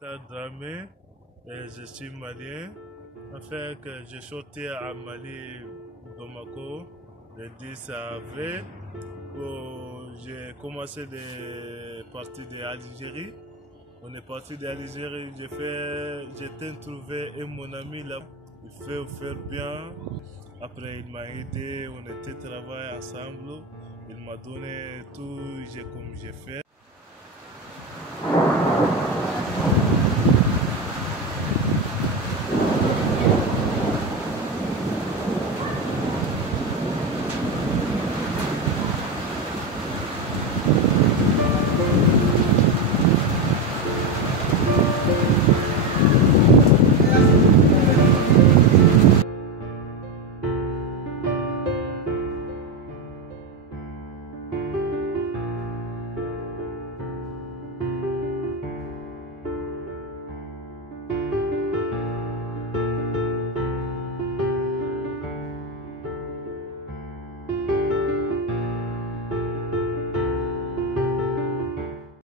Dramé, et je suis malien. En fait, j'ai sorti à Mali, Bamako, le 10 avril. J'ai commencé les parties de l'Algérie. On est parti d'Algérie, j'ai trouvé et mon ami là, il fait faire bien. Après, il m'a aidé, on était travaillé ensemble. Il m'a donné tout comme j'ai fait.